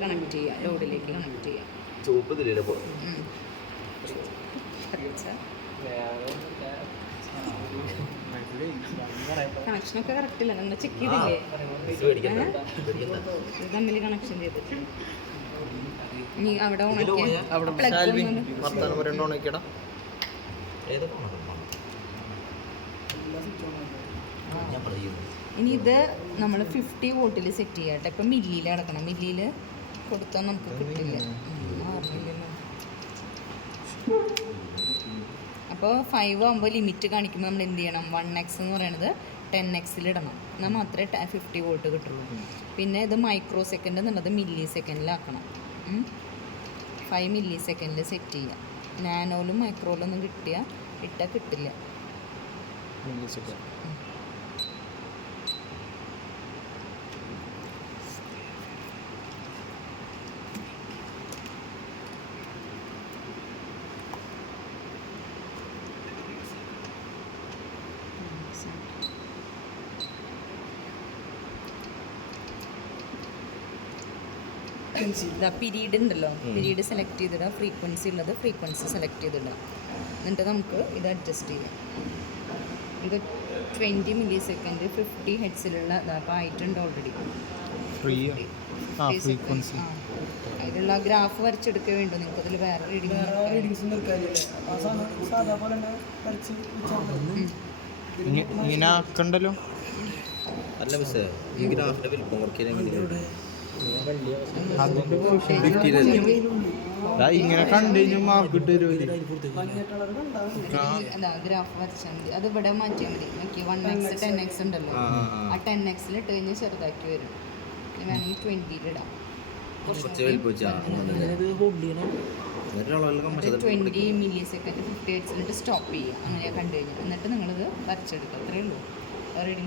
Connect ചെയ്യാം, ലോഡിലേക്ക് connect ചെയ്യാം. കണക്ഷനൊക്കെ കറക്റ്റ് ഇല്ല, നിങ്ങൾ ചെക്ക് ചെയ്തില്ലേ? ഇത് തമ്മിൽ കണക്ഷൻ ചെയ്തിട്ട് ഇനി അവിടെ ഇനി ഇത് നമ്മൾ 50 വോൾട്ടിൽ സെറ്റ് ചെയ്യാട്ടെ. ഇപ്പം മില്ലിയിൽ അടക്കണം. മില്ലിയിൽ കൊടുത്താൽ നമുക്ക് കിട്ടില്ല. അപ്പോൾ 5 ആകുമ്പോൾ ലിമിറ്റ് കാണിക്കുമ്പോൾ നമ്മൾ എന്ത് ചെയ്യണം? 1x എന്ന് പറയുന്നത് 10x ഇടണം. എന്നാൽ മാത്രമേ 50 വോൾട്ട് കിട്ടുള്ളൂ. പിന്നെ ഇത് മൈക്രോ സെക്കൻഡ് എന്നുള്ളത് മില്ലി സെക്കൻഡിലാക്കണം. 5 മില്ലി സെക്കൻഡിൽ സെറ്റ് ചെയ്യുക. നാനോയിലും മൈക്രോയിലൊന്നും ഇട്ടാൽ കിട്ടില്ല. പീരീഡ് ഉണ്ടല്ലോ, പീരീഡ് സെലക്ട് ചെയ്തിടുക. ഫ്രീക്വൻസി ഉള്ളത് ഫ്രീക്വൻസി സെലക്ട് ചെയ്തിടുക. എന്നിട്ട് നമുക്ക് ഇത് അഡ്ജസ്റ്റ് ചെയ്യാം. ഇത് 20 മില്ലി സെക്കൻഡ് 50 ഹെഡ്സിലുള്ള അപ്പോൾ ആയിട്ടുണ്ട് ഓൾറെഡി. അതിലുള്ള ഗ്രാഫ് വരച്ചെടുക്കുക വേണ്ടോ നിങ്ങൾക്ക്? അതിൽ വേറെ റീഡിങ്സ് ഇങ്ങനെ ആക്കണ്ടല്ലോ. ഇങ്ങനെ കണ്ടുകഴിഞ്ഞാൽ മാർക്ക് ഇട്ട് ഗ്രാഫ് വരച്ചാൽ മതി. അത് ഇവിടെ മാറ്റിയാൽ മതി. നോക്കി 1x 10x ഉണ്ടല്ലോ, ആ 10x ഇട്ട് കഴിഞ്ഞാൽ ചെറുതാക്കി വരും. വേണമെങ്കിൽ 20 ഇടാം. 20 മില്ലി സെക്കൻഡ് 50 ഹെഡ്സിലിട്ട് സ്റ്റോപ്പ് ചെയ്യുക. അങ്ങനെ കണ്ടു കഴിഞ്ഞാൽ എന്നിട്ട് നിങ്ങളിത് വരച്ചെടുക്കുക. അത്രയേ ഉള്ളൂ. റെഡി.